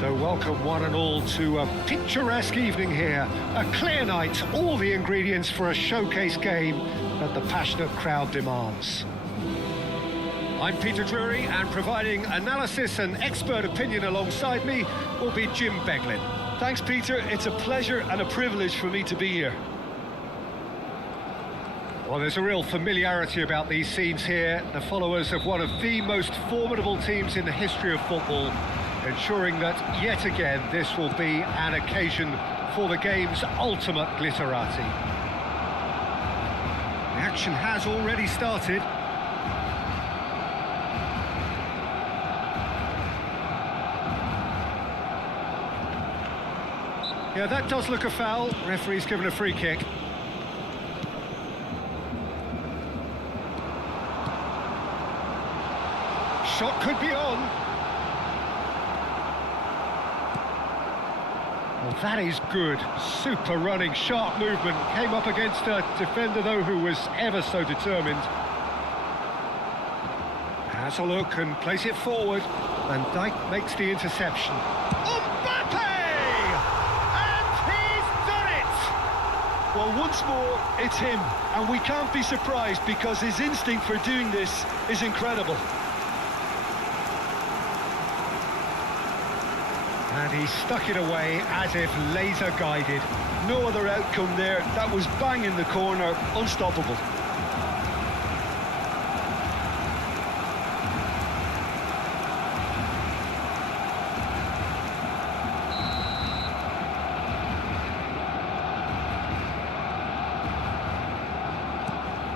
So welcome one and all to a picturesque evening here. A clear night, all the ingredients for a showcase game that the passionate crowd demands. I'm Peter Drury, and providing analysis and expert opinion alongside me will be Jim Beglin. Thanks, Peter. It's a pleasure and a privilege for me to be here. Well, there's a real familiarity about these scenes here. The followers of one of the most formidable teams in the history of football, ensuring that, yet again, this will be an occasion for the game's ultimate glitterati. The action has already started. Yeah, that does look a foul. Referee's given a free kick. Shot could be on. Well, that is good. Super running, sharp movement. Came up against a defender, though, who was ever so determined. Has a look and plays it forward. Van Dijk makes the interception. Well, once more, it's him, and we can't be surprised because his instinct for doing this is incredible. And he stuck it away as if laser-guided. No other outcome there. That was bang in the corner, unstoppable.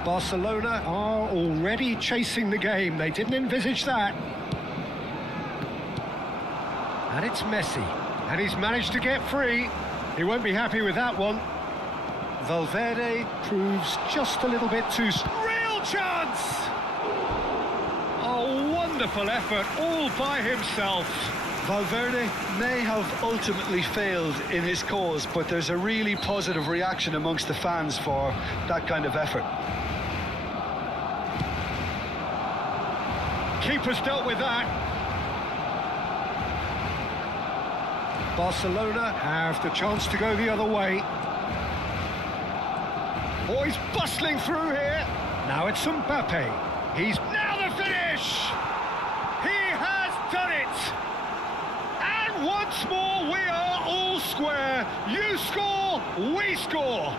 Barcelona are already chasing the game. They didn't envisage that. And it's Messi. And he's managed to get free. He won't be happy with that one. Valverde proves just a little bit too... Real chance! A wonderful effort all by himself. Valverde may have ultimately failed in his cause, but there's a really positive reaction amongst the fans for that kind of effort. Keeper's dealt with that. Barcelona have the chance to go the other way. Oh, he's bustling through here. Now it's Mbappe. He's now the finish. He has done it. And once more we are all square. You score, we score.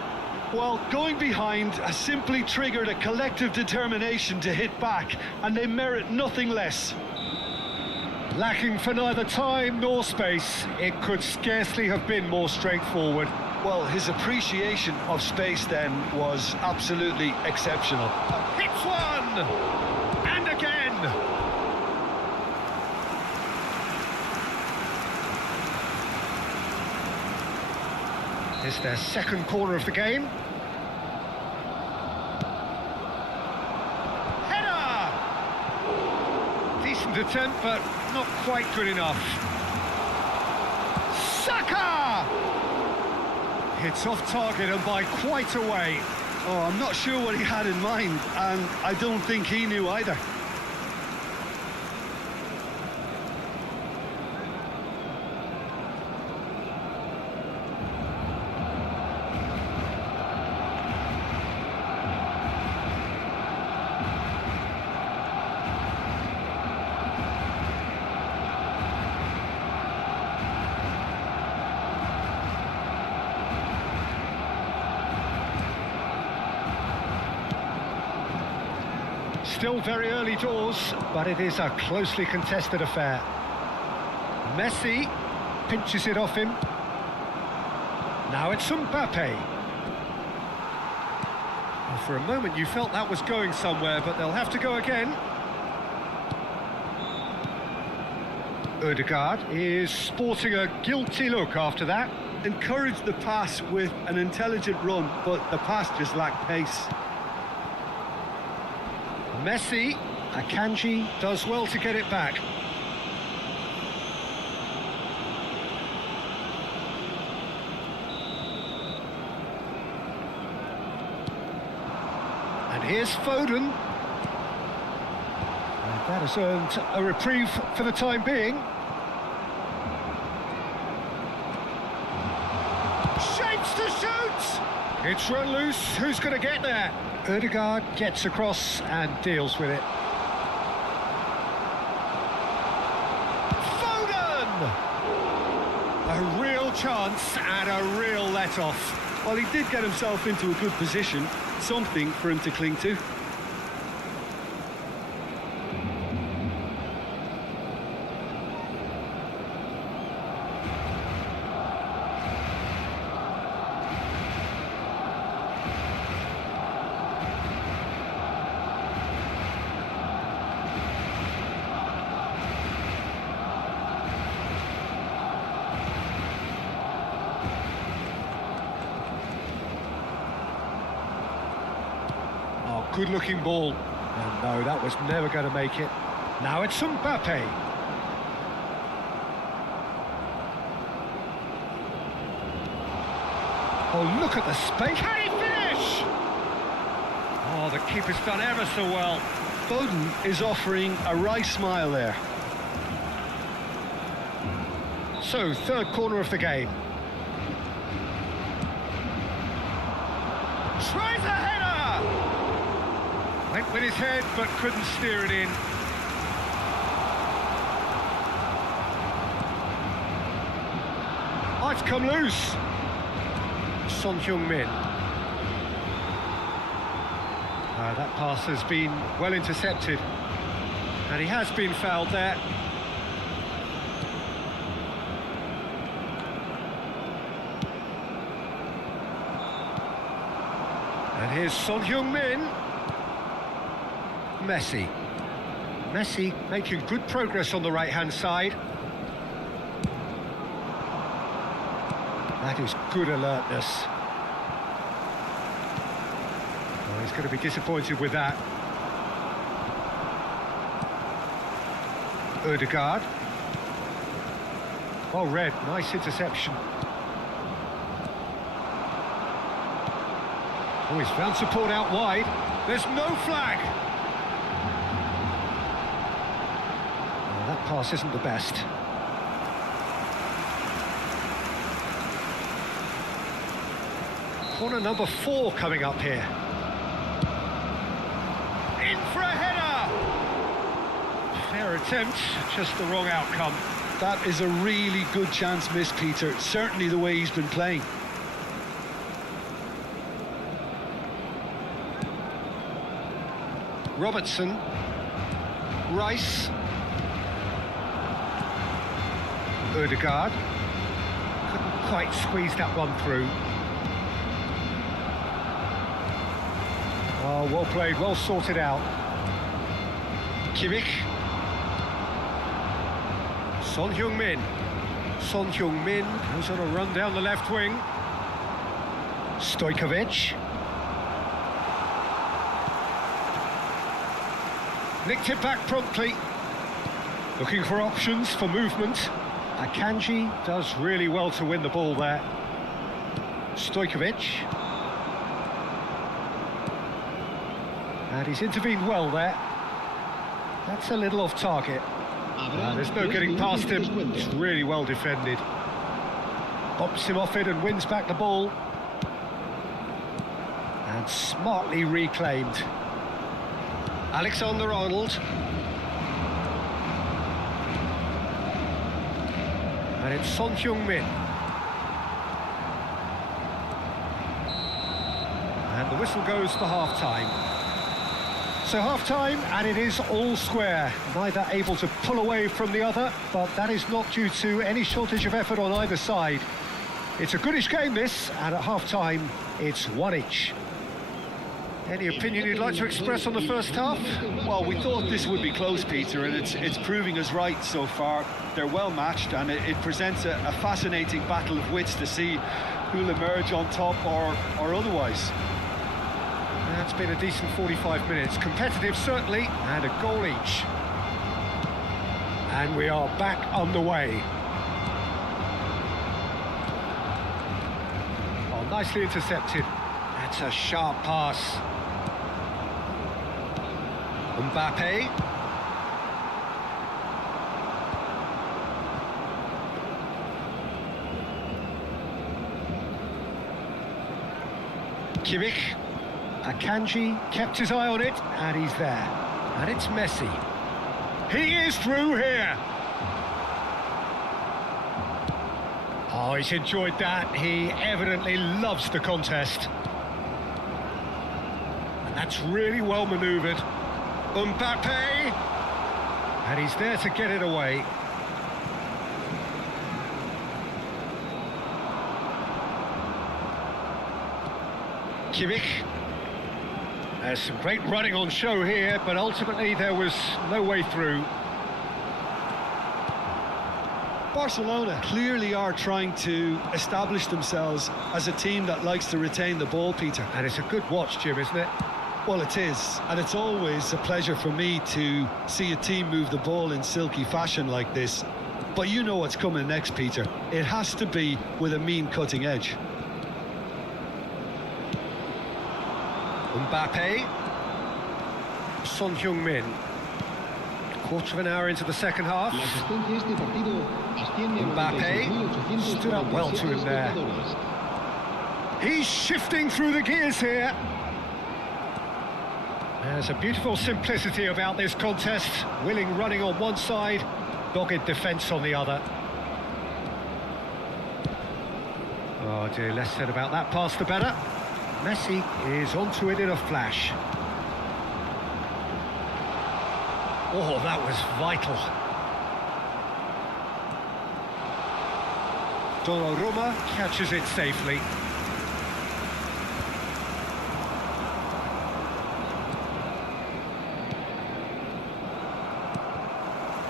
Well, going behind has simply triggered a collective determination to hit back, and they merit nothing less. Lacking for neither time nor space, it could scarcely have been more straightforward. Well, his appreciation of space then was absolutely exceptional. Hits one! And again! It's their second corner of the game. Header! Decent attempt, but not quite good enough. Saka! Hits off target and by quite a way. Oh, I'm not sure what he had in mind, and I don't think he knew either. Still very early doors, but it is a closely contested affair. Messi pinches it off him. Now it's Mbappe. Well, for a moment you felt that was going somewhere, but they'll have to go again. Odegaard is sporting a guilty look after that. Encouraged the pass with an intelligent run, but the pass just lacked pace. Messi, Akanji does well to get it back. And here's Foden. And that has earned a reprieve for the time being. It's run loose. Who's going to get there? Ødegaard gets across and deals with it. Foden! A real chance and a real let-off. Well, he did get himself into a good position, something for him to cling to. Good looking ball. And no, that was never going to make it. Now it's Mbappe. Oh, look at the space. Can he finish? Oh, the keeper's done ever so well. Foden is offering a right smile there. So, third corner of the game. Tries a header! Went with his head, but couldn't steer it in. Oh, it's come loose. Son Heung-min. That pass has been well intercepted. And he has been fouled there. And here's Son Heung-min. Messi. Messi making good progress on the right-hand side. That is good alertness. Oh, he's going to be disappointed with that. Ødegaard. Well read, nice interception. Oh, he's found support out wide. There's no flag. That pass isn't the best. Corner number 4 coming up here. In for a header! Fair attempt, just the wrong outcome. That is a really good chance missed, Peter. Certainly the way he's been playing. Robertson. Rice. Ødegaard couldn't quite squeeze that one through. Oh, well played, well sorted out. Kimmich. Son Heung-min. Son Heung-min goes on a run down the left wing. Stojkovic. Nicked it back promptly. Looking for options for movement. Akanji does really well to win the ball there. Stojkovic. And he's intervened well there. That's a little off target. There's no getting past him. It's really well defended. Bumps him off it and wins back the ball. And smartly reclaimed. Alexander-Arnold. And it's Son Heung-min. And the whistle goes for half-time. So half-time, and it is all square. Neither able to pull away from the other, but that is not due to any shortage of effort on either side. It's a goodish game, this, and at half-time, it's 1 each. Any opinion you'd like to express on the first half? Well, we thought this would be close, Peter, and it's proving us right so far. They're well matched, and it presents a fascinating battle of wits to see who'll emerge on top or otherwise. It's been a decent 45 minutes. Competitive, certainly, and a goal each. And we are back underway. Oh, nicely intercepted. That's a sharp pass. Mbappe. Kimmich. Akanji kept his eye on it, and he's there. And it's Messi. He is through here. Oh, he's enjoyed that. He evidently loves the contest. And that's really well manoeuvred. Mbappe. And he's there to get it away. Kimmich. There's some great running on show here, but ultimately there was no way through. Barcelona clearly are trying to establish themselves as a team that likes to retain the ball, Peter. And it's a good watch, Jim, isn't it? Well, it is, and it's always a pleasure for me to see a team move the ball in silky fashion like this. But you know what's coming next, Peter. It has to be with a mean cutting edge. Mbappe. Son Heung-min. Quarter of an hour into the second half. Mbappe stood up well to him there. He's shifting through the gears here. There's a beautiful simplicity about this contest. Willing running on one side, dogged defence on the other. Oh dear, less said about that pass the better. Messi is onto it in a flash. Oh, that was vital. Donnarumma catches it safely.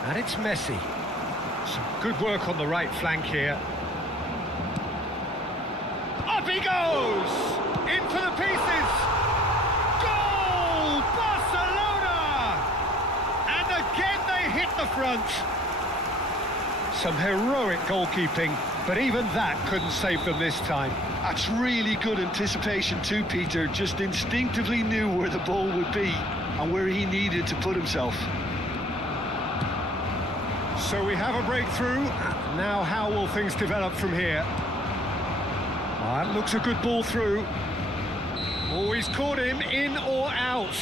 And it's Messi. Some good work on the right flank here. Up he goes! In for the pieces! Goal! Barcelona! And again they hit the front. Some heroic goalkeeping, but even that couldn't save them this time. That's really good anticipation too, Peter. Just instinctively knew where the ball would be and where he needed to put himself. So we have a breakthrough. Now how will things develop from here? That looks a good ball through. Oh, he's caught him in or out.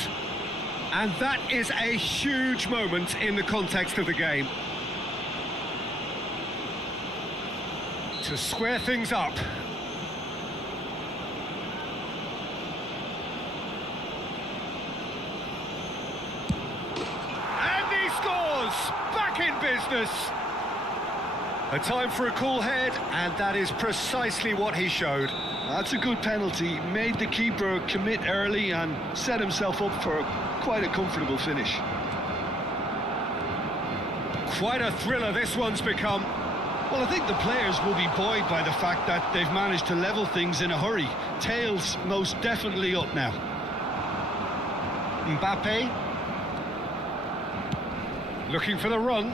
And that is a huge moment in the context of the game. To square things up. And he scores! Back in business. A time for a cool head, and that is precisely what he showed. That's a good penalty. Made the keeper commit early and set himself up for quite a comfortable finish. Quite a thriller this one's become. Well, I think the players will be buoyed by the fact that they've managed to level things in a hurry. Tails most definitely up now. Mbappe. Looking for the run.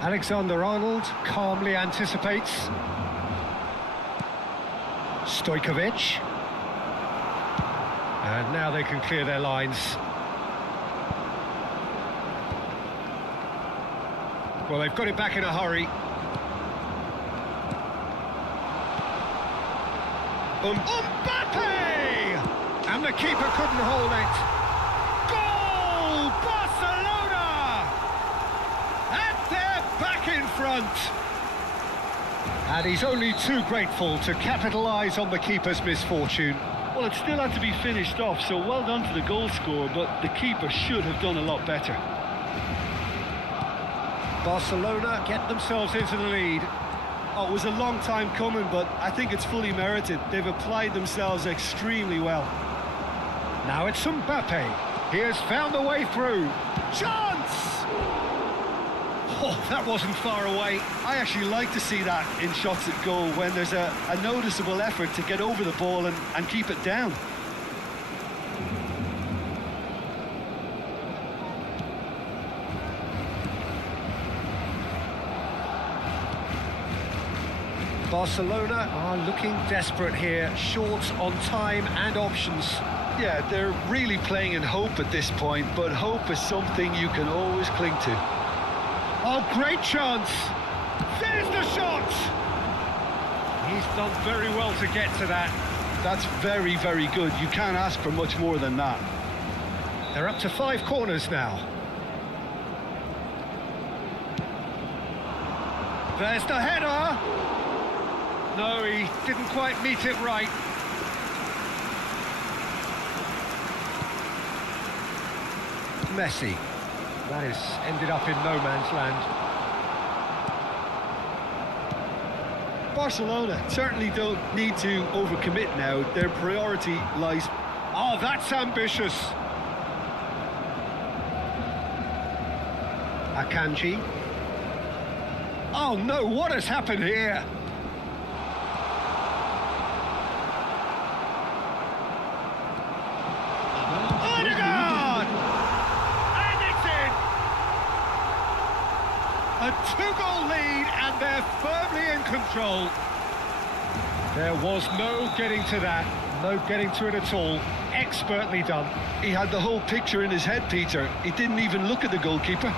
Alexander-Arnold calmly anticipates. Stojkovic. And now they can clear their lines. Well, they've got it back in a hurry. Mbappe! And the keeper couldn't hold it. Goal! Barcelona! And they're back in front. And he's only too grateful to capitalise on the keeper's misfortune. Well, it still had to be finished off, so well done to the goal scorer, but the keeper should have done a lot better. Barcelona get themselves into the lead. Oh, it was a long time coming, but I think it's fully merited. They've applied themselves extremely well. Now it's Mbappe. He has found a way through. Chance! Oh, that wasn't far away. I actually like to see that in shots at goal when there's a noticeable effort to get over the ball and keep it down. Barcelona are looking desperate here, short on time and options. Yeah, they're really playing in hope at this point, but hope is something you can always cling to. Oh, great chance! There's the shot! He's done very well to get to that. That's very, very good. You can't ask for much more than that. They're up to 5 corners now. There's the header! No, he didn't quite meet it right. Messi. That has ended up in no man's land. Barcelona certainly don't need to overcommit now. Their priority lies... Oh, that's ambitious. Akanji. Oh no, what has happened here? Odegaard! And it's in! A 2-goal lead and they're firmly in control. There was no getting to that, no getting to it at all. Expertly done. He had the whole picture in his head, Peter. He didn't even look at the goalkeeper.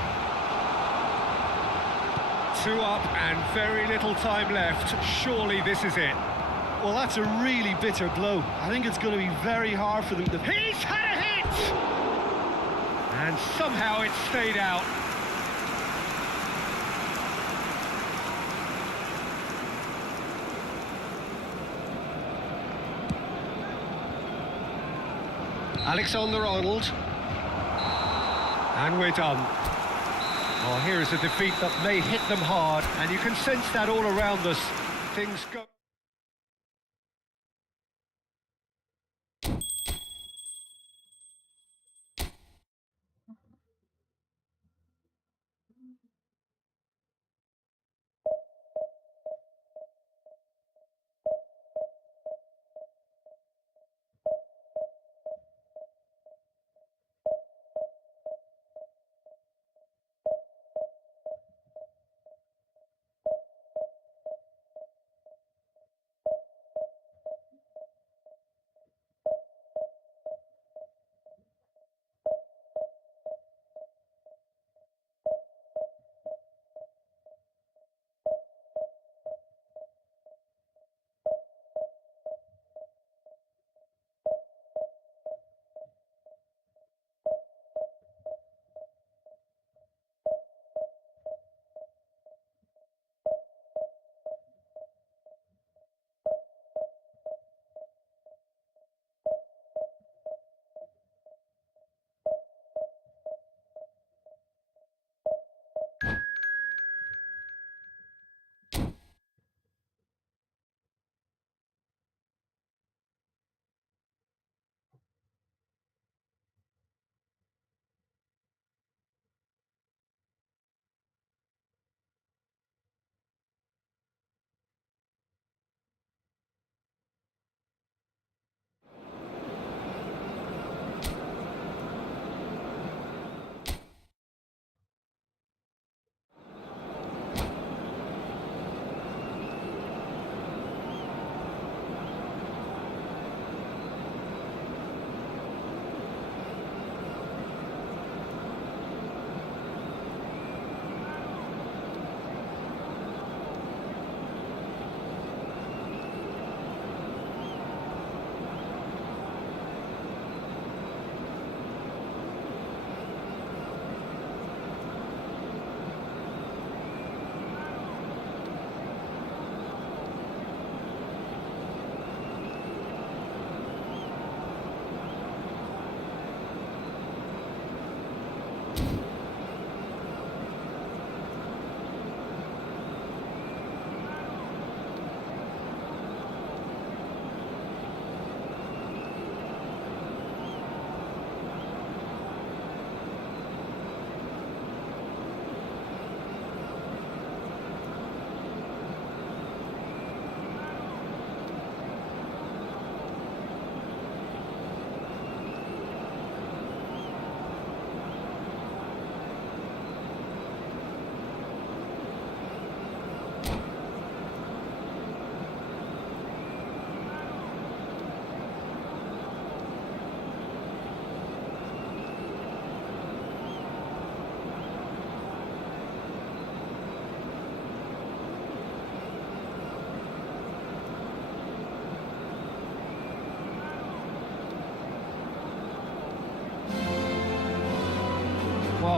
2 up and very little time left. Surely this is it. Well, that's a really bitter blow. I think it's going to be very hard for them to... He's had a hit! And somehow it stayed out. Alexander-Arnold. And we're done. Oh, here is a defeat that may hit them hard, and you can sense that all around us. Things go...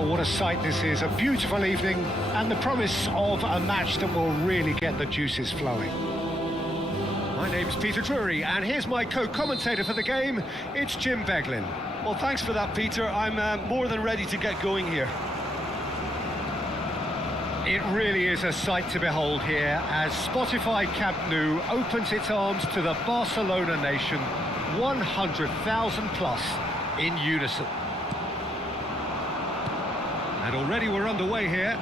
Oh, what a sight this is. A beautiful evening and the promise of a match that will really get the juices flowing. My name's Peter Drury, and here's my co-commentator for the game. It's Jim Beglin. Well, thanks for that, Peter. I'm more than ready to get going here. It really is a sight to behold here as Spotify Camp Nou opens its arms to the Barcelona nation, 100,000 plus in unison. And already we're underway here.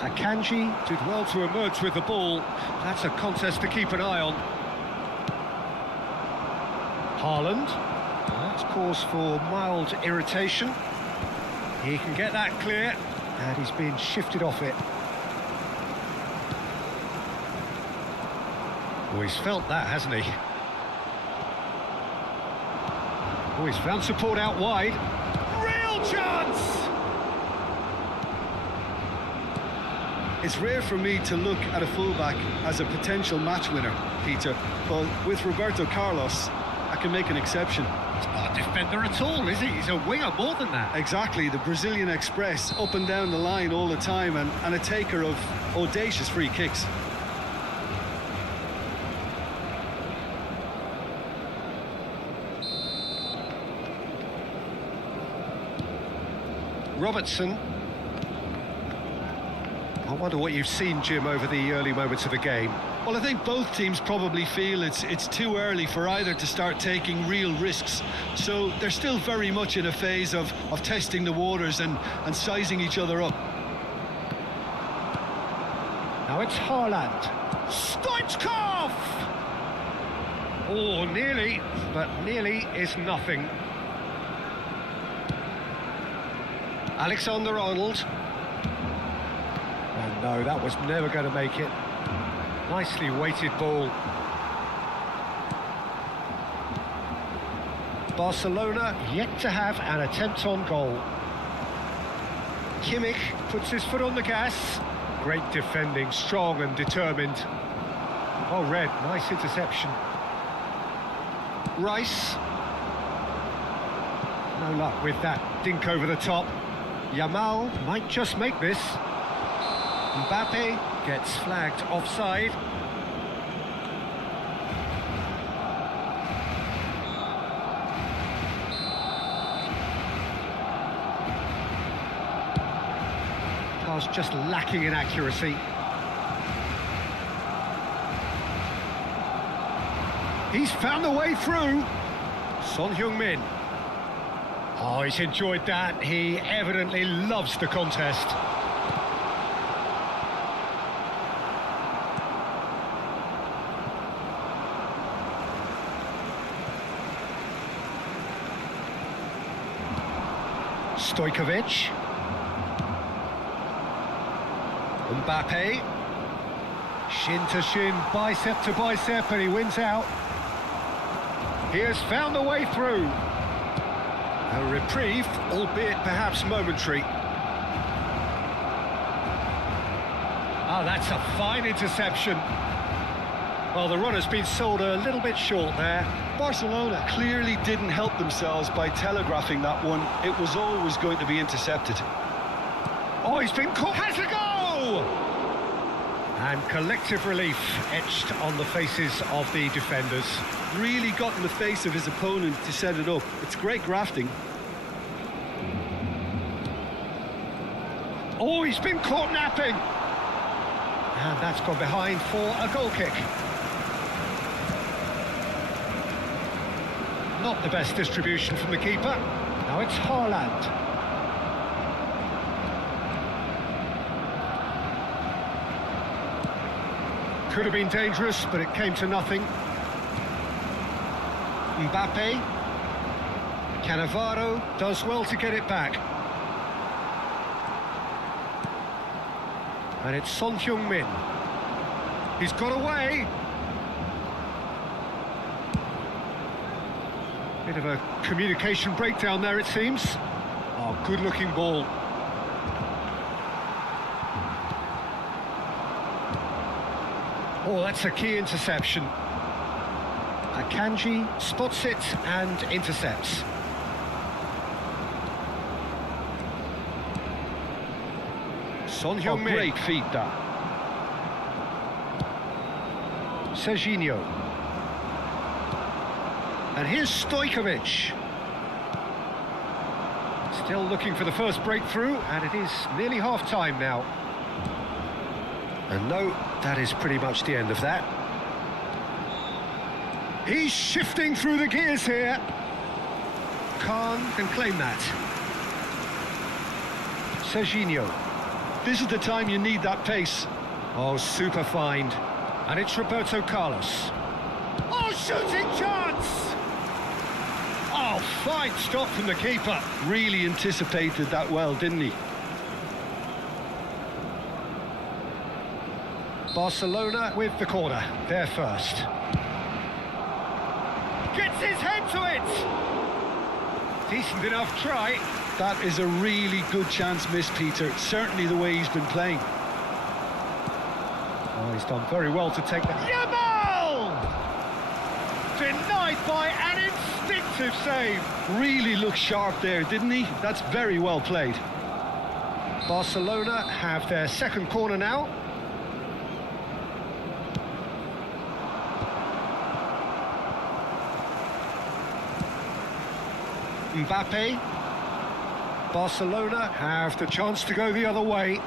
Akanji did well to emerge with the ball. That's a contest to keep an eye on. Haaland. That's cause for mild irritation. He can get that clear, and he's been shifted off it. Oh, he's felt that, hasn't he? Oh, he's found support out wide. Real chance! It's rare for me to look at a fullback as a potential match winner, Peter, but with Roberto Carlos, I can make an exception. He's not a defender at all, is he? He's a winger more than that. Exactly, the Brazilian Express, up and down the line all the time, and a taker of audacious free kicks. Robertson. I wonder what you've seen, Jim, over the early moments of the game. Well, I think both teams probably feel it's too early for either to start taking real risks. So they're still very much in a phase of testing the waters and sizing each other up. Now it's Haaland. Stoichkov! Oh, nearly, but nearly is nothing. Alexander-Arnold. And no, that was never going to make it. Nicely weighted ball. Barcelona yet to have an attempt on goal. Kimmich puts his foot on the gas. Great defending, strong and determined. Oh, Red, nice interception. Rice. No luck with that dink over the top. Yamal might just make this. Mbappe gets flagged offside. Pass just lacking in accuracy. He's found the way through. Son Heung-min. Oh, he's enjoyed that. He evidently loves the contest. Stojkovic. Mbappe. Shin to shin, bicep to bicep, and he wins out. He has found a way through. A reprieve, albeit perhaps momentary. Oh, that's a fine interception. Well, the run has been sold a little bit short there. Barcelona clearly didn't help themselves by telegraphing that one. It was always going to be intercepted. Oh, he's been caught. Has a go! And collective relief etched on the faces of the defenders. Really got in the face of his opponent to set it up. It's great grafting. Oh, he's been caught napping. And that's gone behind for a goal kick. Not the best distribution from the keeper. Now it's Haaland. Could have been dangerous, but it came to nothing. Mbappe. Cannavaro does well to get it back. And it's Son Heung-min. He's got away. Bit of a communication breakdown there, it seems. Oh, good-looking ball. Oh, that's a key interception. Akanji spots it and intercepts. Son Oh, Heung-min. great feat, that. Serginho. And here's Stojkovic. Still looking for the first breakthrough, and it is nearly half-time now. And no, that is pretty much the end of that. He's shifting through the gears here. Khan can claim that. Serginho. This is the time you need that pace. Oh, super find. And it's Roberto Carlos. Oh, shooting chance! Oh, fine stop from the keeper. Really anticipated that well, didn't he? Barcelona with the corner. They're first. Gets his head to it! Decent enough try. That is a really good chance missed, Peter. Certainly the way he's been playing. Oh, he's done very well to take that. Yamal! Denied by an instinctive save. Really looked sharp there, didn't he? That's very well played. Barcelona have their second corner now. Mbappe. Barcelona have the chance to go the other way.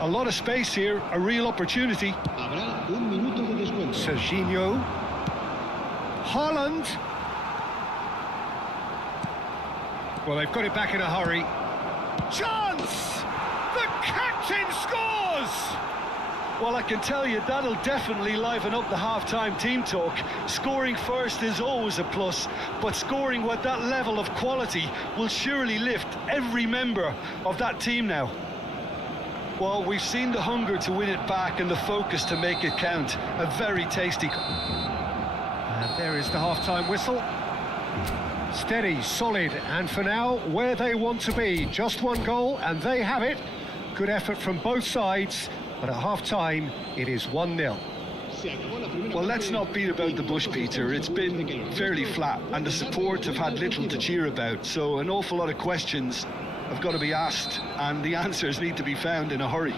A lot of space here, a real opportunity. Habrá un minuto de descuento. Serginho. Haaland. Well, they've got it back in a hurry. Chance! The captain scores! Well, I can tell you that'll definitely liven up the half-time team talk. Scoring first is always a plus, but scoring with that level of quality will surely lift every member of that team now. Well, we've seen the hunger to win it back and the focus to make it count. A very tasty... And there is the half-time whistle. Steady, solid, and for now, where they want to be. Just one goal, and they have it. Good effort from both sides, but at half-time, it is 1-0. Well, let's not beat about the bush, Peter. It's been fairly flat, and the support have had little to cheer about, so an awful lot of questions have got to be asked, and the answers need to be found in a hurry.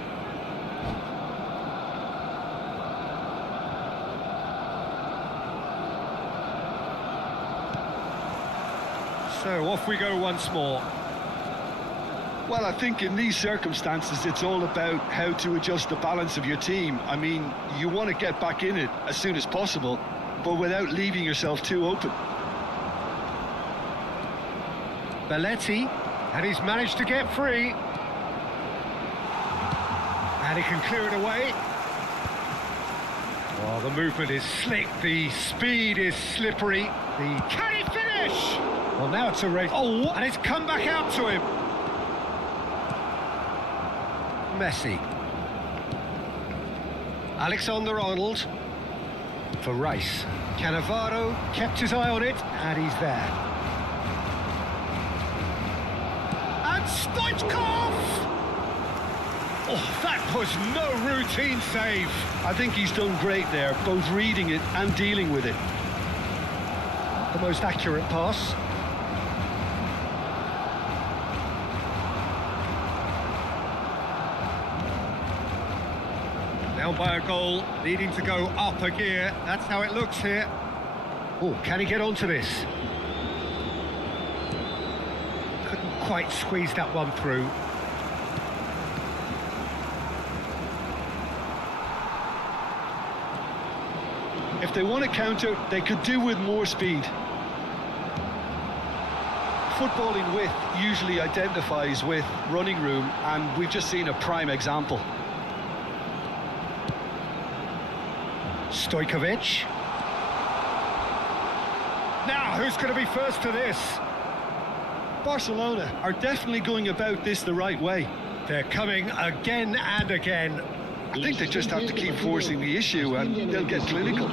So off we go once more. Well, I think in these circumstances, it's all about how to adjust the balance of your team. I mean, you want to get back in it as soon as possible, but without leaving yourself too open. Belletti, and he's managed to get free. And he can clear it away. Oh, the movement is slick, the speed is slippery. Can he finish? Well, now it's a race. Oh, and it's come back out to him. Messi. Alexander-Arnold for Rice. Cannavaro kept his eye on it, and he's there. And Stoichkov! Oh, that was no routine save. I think he's done great there, both reading it and dealing with it. The most accurate pass. Down by a goal, needing to go up a gear. That's how it looks here. Oh, can he get onto this? Couldn't quite squeeze that one through. If they want to counter, they could do with more speed. Footballing width usually identifies with running room, and we've just seen a prime example. Stojkovic. Now, who's going to be first to this? Barcelona are definitely going about this the right way. They're coming again and again. I think they just have to keep forcing the issue and they'll get clinical.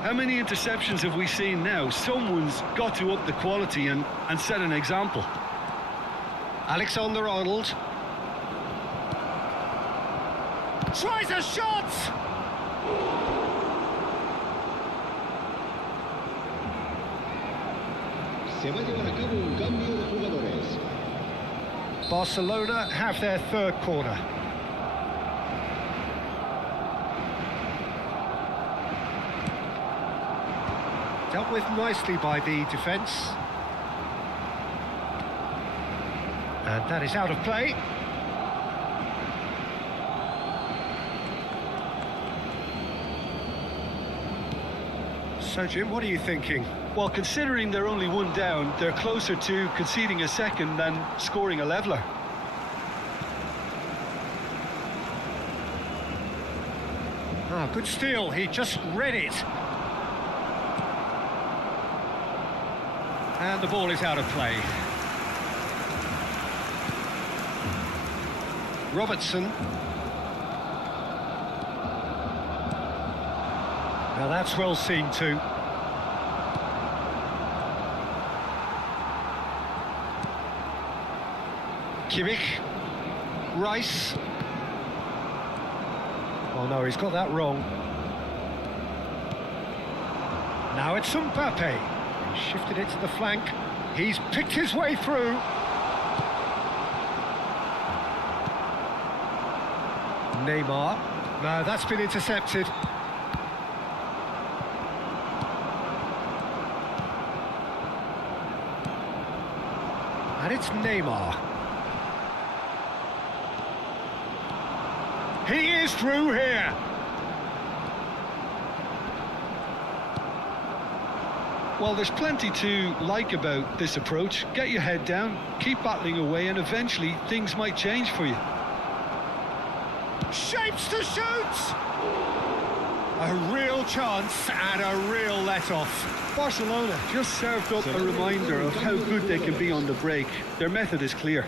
How many interceptions have we seen now? Someone's got to up the quality and set an example. Alexander-Arnold. Tries a shot! Se va a llevar a cabo un cambio de jugadores. Barcelona have their third corner. Dealt with nicely by the defence. And that is out of play. So, Jim, what are you thinking? Well, considering they're only one down, they're closer to conceding a second than scoring a leveller. Ah, good steal. He just read it. And the ball is out of play. Robertson. Now that's well seen too. Kimmich. Rice. Oh no, he's got that wrong. Now it's Mbappe. He shifted it to the flank. He's picked his way through. Neymar. No, that's been intercepted. And it's Neymar. He is through here. Well, there's plenty to like about this approach. Get your head down, keep battling away, and eventually things might change for you. Shapes to shoot! A real chance and a real let-off. Barcelona just served up a reminder of how good they can be on the break. Their method is clear.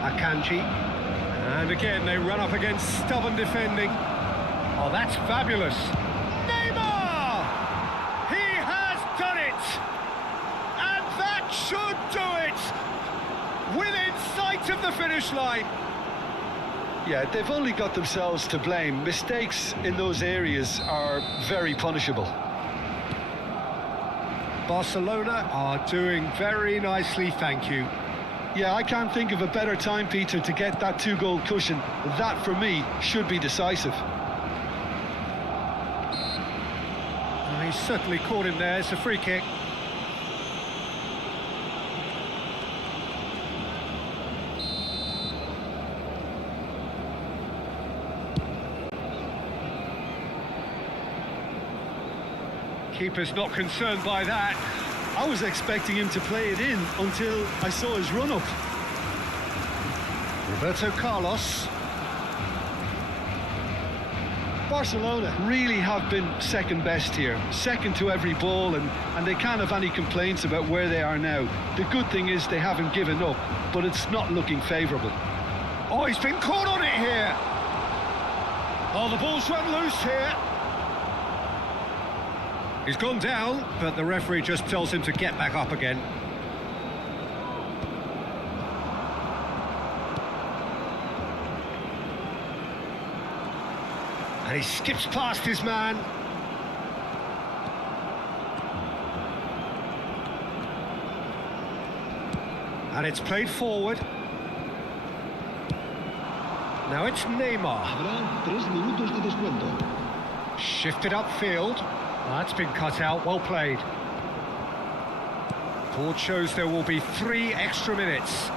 Akanji. And again, they run up against stubborn defending. Oh, that's fabulous. Neymar! He has done it! And that should do it! Within sight of the finish line. Yeah, they've only got themselves to blame. Mistakes in those areas are very punishable. Barcelona are doing very nicely, thank you. Yeah, I can't think of a better time, Peter, to get that two-goal cushion. That, for me, should be decisive. Oh, he's certainly caught him there. It's a free kick. Keeper's not concerned by that. I was expecting him to play it in until I saw his run-up. Roberto Carlos. Barcelona really have been second best here, second to every ball, and they can't have any complaints about where they are now. The good thing is they haven't given up, but it's not looking favourable. Oh, he's been caught on it here. Oh, the ball's run loose here. He's gone down, but the referee just tells him to get back up again. And he skips past his man. And it's played forward. Now it's Neymar. Habrá 3 minutos de descuento. Shifted upfield. That's been cut out, well played. Board shows there will be 3 extra minutes.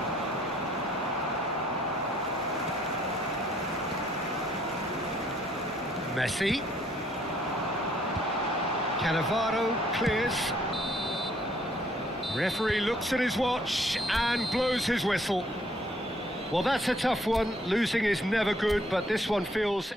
Messi. Cannavaro clears. Referee looks at his watch and blows his whistle. Well, that's a tough one. Losing is never good, but this one feels...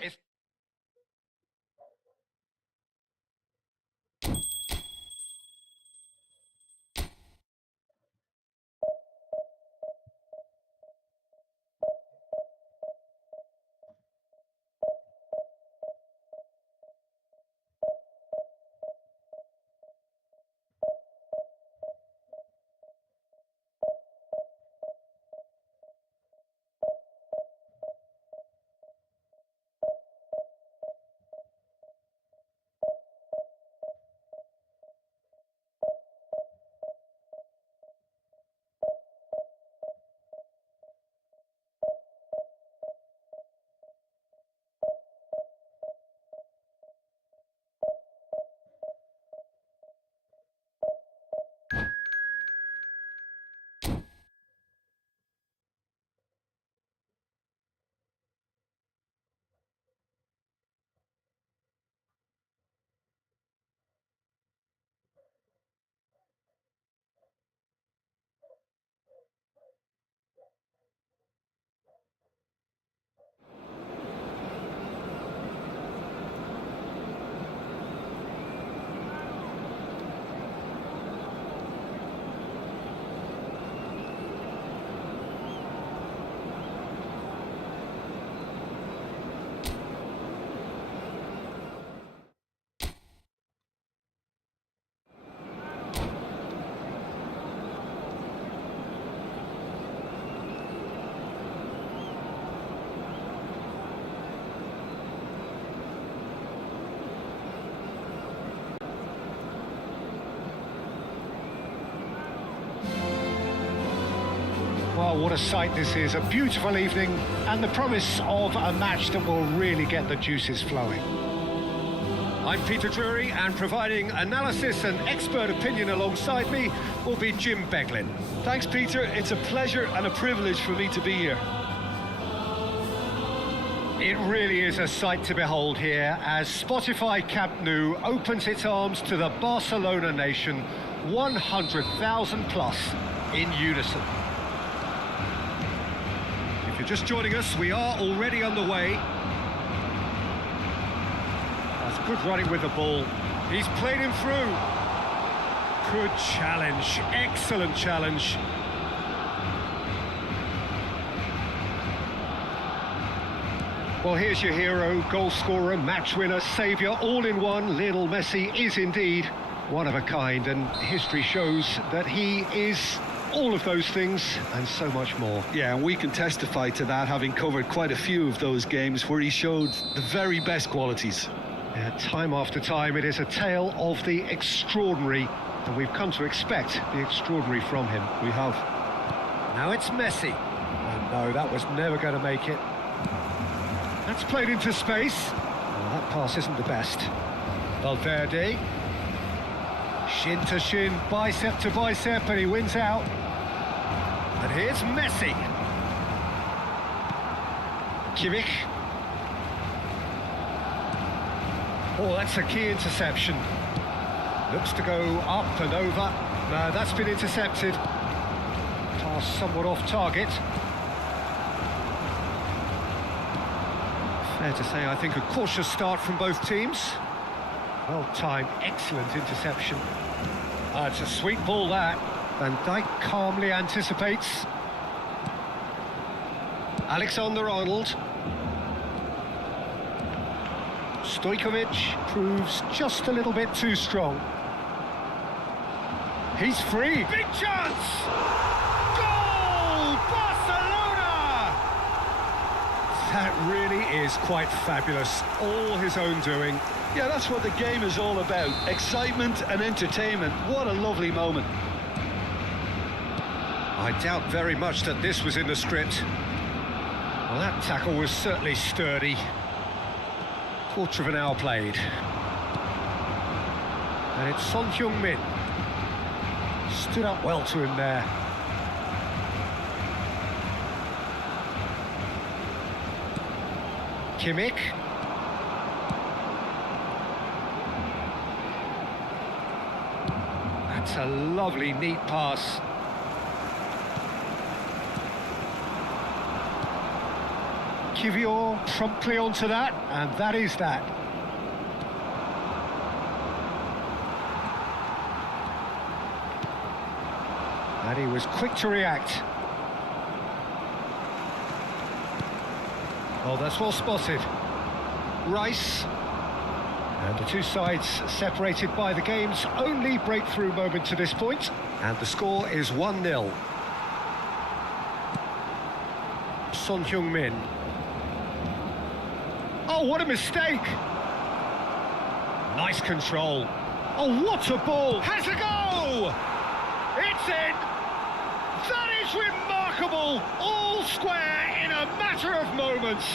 Well, what a sight this is. A beautiful evening and the promise of a match that will really get the juices flowing. I'm Peter Drury, and providing analysis and expert opinion alongside me will be Jim Beglin. Thanks, Peter. It's a pleasure and a privilege for me to be here. It really is a sight to behold here as Spotify Camp Nou opens its arms to the Barcelona nation, 100,000 plus in unison. If you're just joining us, we are already underway. That's good running with the ball. He's played him through. Good challenge, excellent challenge. Well, here's your hero, goal scorer, match winner, saviour, all in one. Lionel Messi is indeed one of a kind, and history shows that he is all of those things and so much more. Yeah, and we can testify to that, having covered quite a few of those games where he showed the very best qualities. Yeah, time after time, it is a tale of the extraordinary, and we've come to expect the extraordinary from him. We have. Now it's Messi. And no, that was never going to make it. That's played into space. Oh, that pass isn't the best. Valverde. Shin to shin, bicep to bicep, and he wins out. And here's Messi. Kimmich. Oh, that's a key interception. Looks to go up and over. No, that's been intercepted. Pass somewhat off target. Fair to say, I think, a cautious start from both teams. Well-timed, excellent interception. It's a sweet ball, that. Van Dijk calmly anticipates. Alexander-Arnold. Stojkovic proves just a little bit too strong. He's free. Big chance! Goal! Barcelona! That really is quite fabulous. All his own doing. Yeah, that's what the game is all about. Excitement and entertainment. What a lovely moment. I doubt very much that this was in the script. Well, that tackle was certainly sturdy. Quarter of an hour played. And it's Son Heung-min. Stood up well to him there. Kimmich. That's a lovely, neat pass. Kivior promptly onto that, and that is that. And he was quick to react. Oh, that's well spotted. Rice. And the two sides separated by the game's only breakthrough moment to this point. And the score is 1-0. Son Heung-min. Oh, what a mistake! Nice control. Oh, what a ball! Has a go! It's in! That is remarkable! All square in a matter of moments.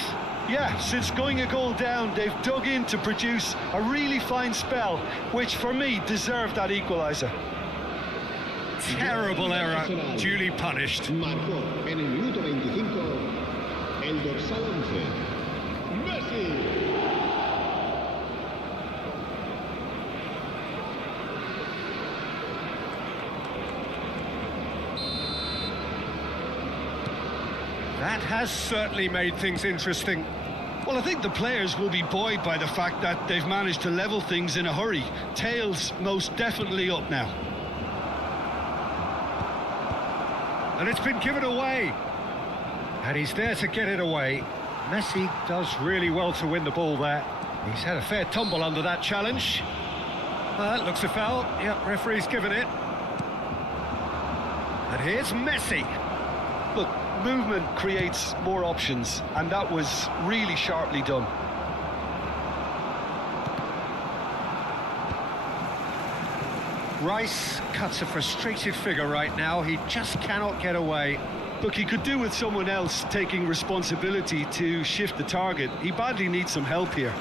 Yeah, since going a goal down, they've dug in to produce a really fine spell, which for me deserved that equaliser. Terrible error, duly punished. Marcó en el minuto 25 el dorsal 11. Messi. That has certainly made things interesting. Well, I think the players will be buoyed by the fact that they've managed to level things in a hurry. Tails most definitely up now. And it's been given away. And he's there to get it away. Messi does really well to win the ball there. He's had a fair tumble under that challenge. Well, that looks a foul. Yep, referee's given it. And here's Messi. Look, movement creates more options, and that was really sharply done. Rice cuts a frustrated figure right now. He just cannot get away. Look, he could do with someone else taking responsibility to shift the target. He badly needs some help here.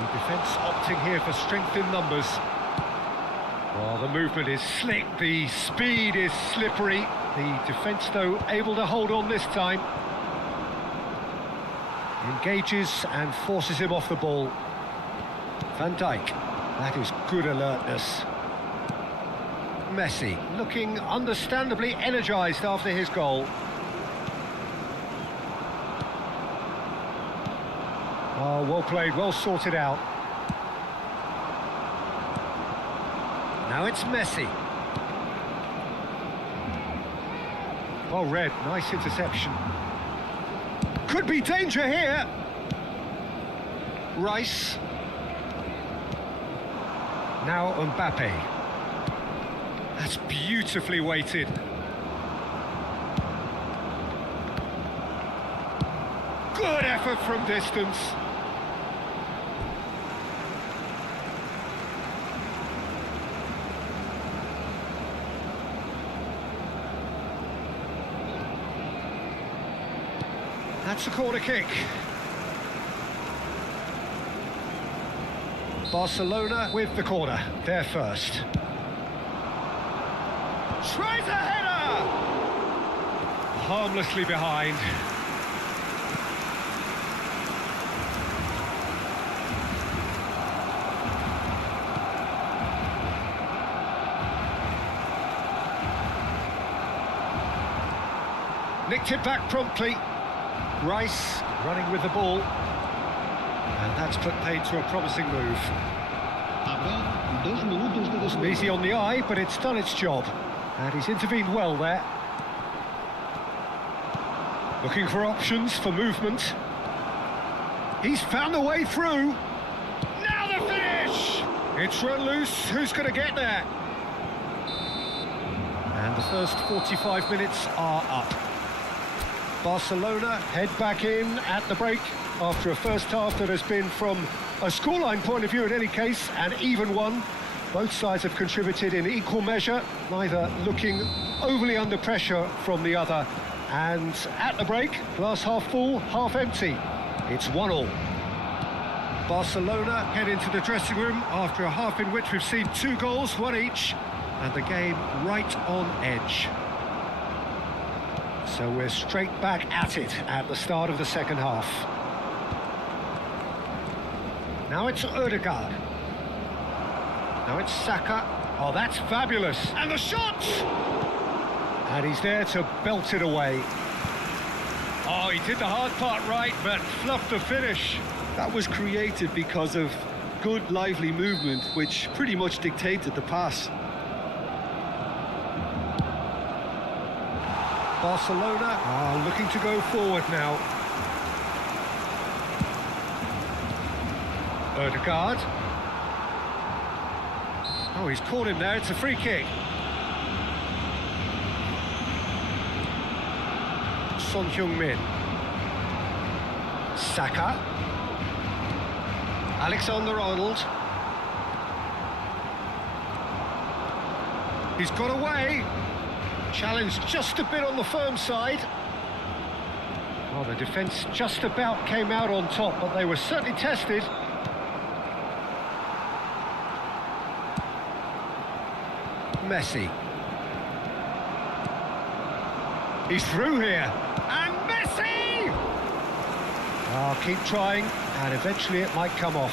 The defence opting here for strength in numbers. Well, the movement is slick, the speed is slippery. The defence, though, able to hold on this time. Engages and forces him off the ball. Van Dijk, that is good alertness. Messi, looking understandably energised after his goal. Oh, well played, well sorted out. Now it's Messi. Well read, nice interception. Could be danger here. Rice. Now Mbappe. That's beautifully weighted. Good effort from distance. That's a corner kick. Barcelona with the corner, there first. Tries a header! Harmlessly behind. Nicked it back promptly. Rice running with the ball. And that's put paid to a promising move. Habrá 2 minutos de Wasn't easy on the eye, but it's done its job. And he's intervened well there. Looking for options for movement. He's found a way through. Now the finish! It's run loose. Who's going to get there? And the first 45 minutes are up. Barcelona head back in at the break after a first half that has been, from a scoreline point of view in any case, an even one. Both sides have contributed in equal measure, neither looking overly under pressure from the other. And at the break, glass half full, half empty. It's 1-1. Barcelona head into the dressing room after a half in which we've seen 2 goals, 1 each, and the game right on edge. So we're straight back at it at the start of the second half. Now it's Ødegaard. Now it's Saka. Oh, that's fabulous. And the shot! And he's there to belt it away. Oh, he did the hard part right, but fluffed the finish. That was created because of good, lively movement, which pretty much dictated the pass. Barcelona are looking to go forward now. Ødegaard. Oh, he's caught him there. It's a free kick. Son Heung-min. Saka. Alexander-Arnold. He's got away. Challenge just a bit on the firm side. Well, the defence just about came out on top, but they were certainly tested. Messi. He's through here. And Messi! Oh, keep trying, and eventually it might come off.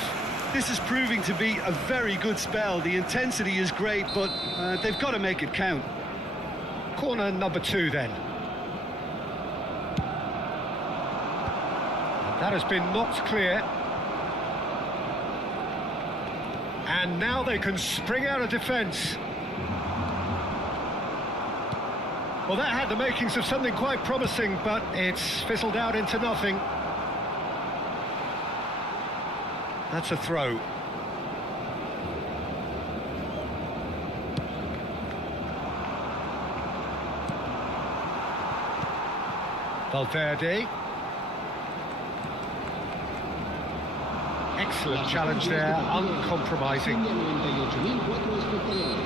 This is proving to be a very good spell. The intensity is great, but they've got to make it count. Corner number 2 then. And that has been knocked clear. And now they can spring out of defence. Well, that had the makings of something quite promising, but it's fizzled out into nothing. That's a throw. Valverde. Excellent challenge there, uncompromising.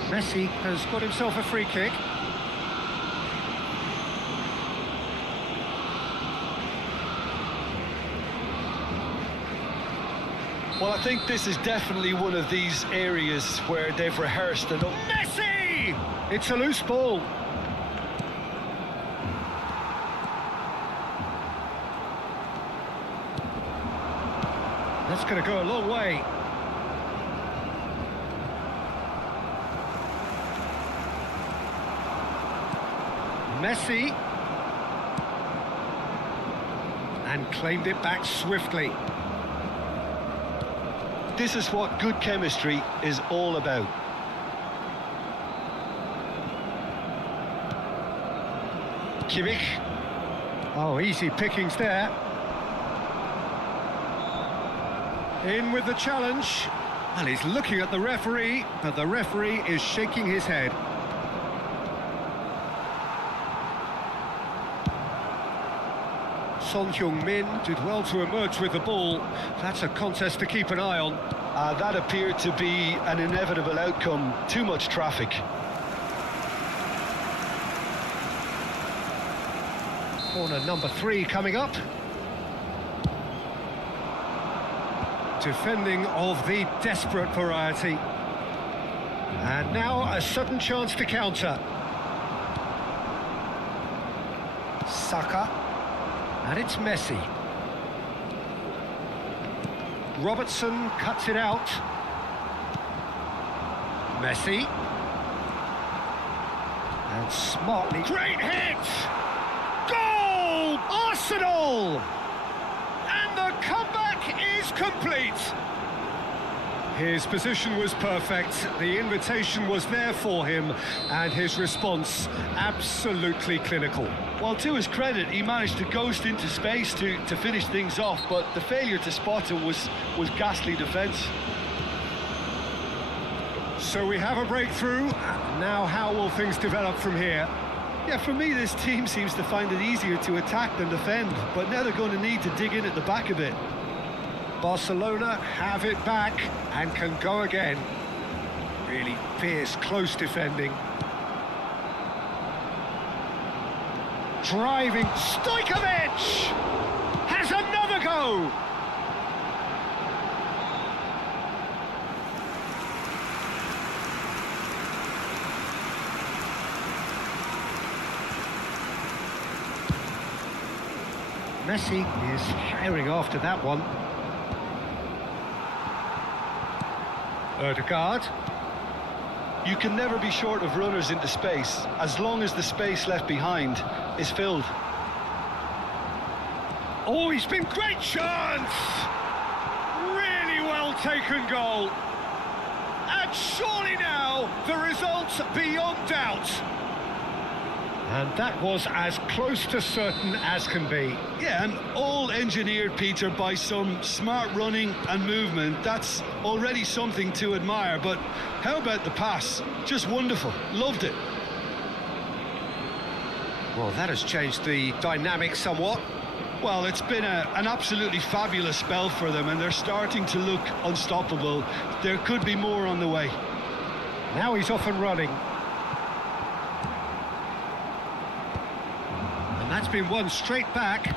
Messi has got himself a free kick. Well, I think this is definitely one of these areas where they've rehearsed and... Messi! It's a loose ball. That's going to go a long way. Messi. And claimed it back swiftly. This is what good chemistry is all about. Kimmich. Oh, easy pickings there. In with the challenge. Well, he's looking at the referee, but the referee is shaking his head. Son Heung-min did well to emerge with the ball. That's a contest to keep an eye on. That appeared to be an inevitable outcome. Too much traffic. Corner number 3 coming up. Defending of the desperate variety. And now a sudden chance to counter. Saka. And it's Messi. Robertson cuts it out. Messi. And smartly... Great hit! Goal! Arsenal! And the comeback is complete. His position was perfect, the invitation was there for him, and his response absolutely clinical. Well, to his credit, he managed to ghost into space to finish things off, but the failure to spot him was ghastly defence. So we have a breakthrough. Now how will things develop from here? Yeah, for me, this team seems to find it easier to attack than defend, but now they're going to need to dig in at the back a bit. Barcelona have it back and can go again. Really fierce, close defending. Driving, Stojkovic has another go. Messi is firing after that one. Ødegaard. You can never be short of runners into space, as long as the space left behind is filled. Oh, he's been great chance! Really well taken goal. And surely now, the result's beyond doubt. And that was as close to certain as can be. Yeah, and all engineered, Peter, by some smart running and movement. That's already something to admire, but how about the pass? Just wonderful. Loved it. Well, that has changed the dynamic somewhat. Well, it's been an absolutely fabulous spell for them, and they're starting to look unstoppable. There could be more on the way. Now he's off and running. And that's been won straight back.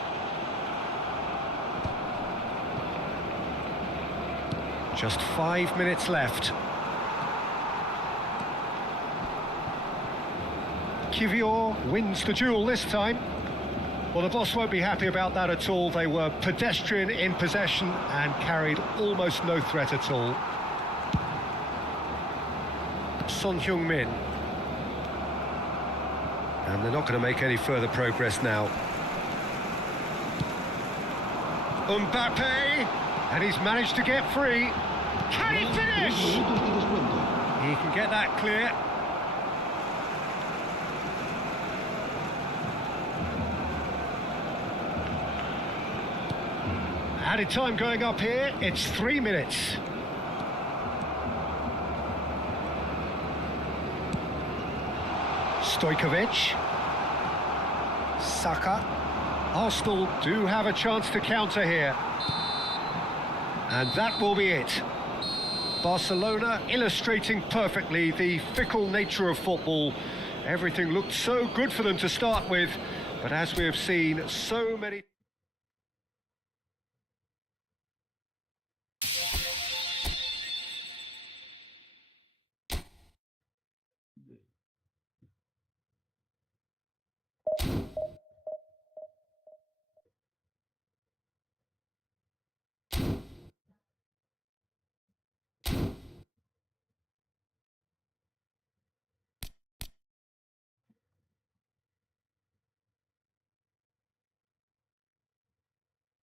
Just 5 minutes left. Kivior wins the duel this time. Well, the boss won't be happy about that at all. They were pedestrian in possession and carried almost no threat at all. Son Heung-min. And they're not going to make any further progress now. Mbappe! And he's managed to get free. Can he finish? He can get that clear. Added time going up here, it's 3 minutes. Stojkovic. Saka. Arsenal do have a chance to counter here. And that will be it. Barcelona illustrating perfectly the fickle nature of football. Everything looked so good for them to start with, but as we have seen, so many...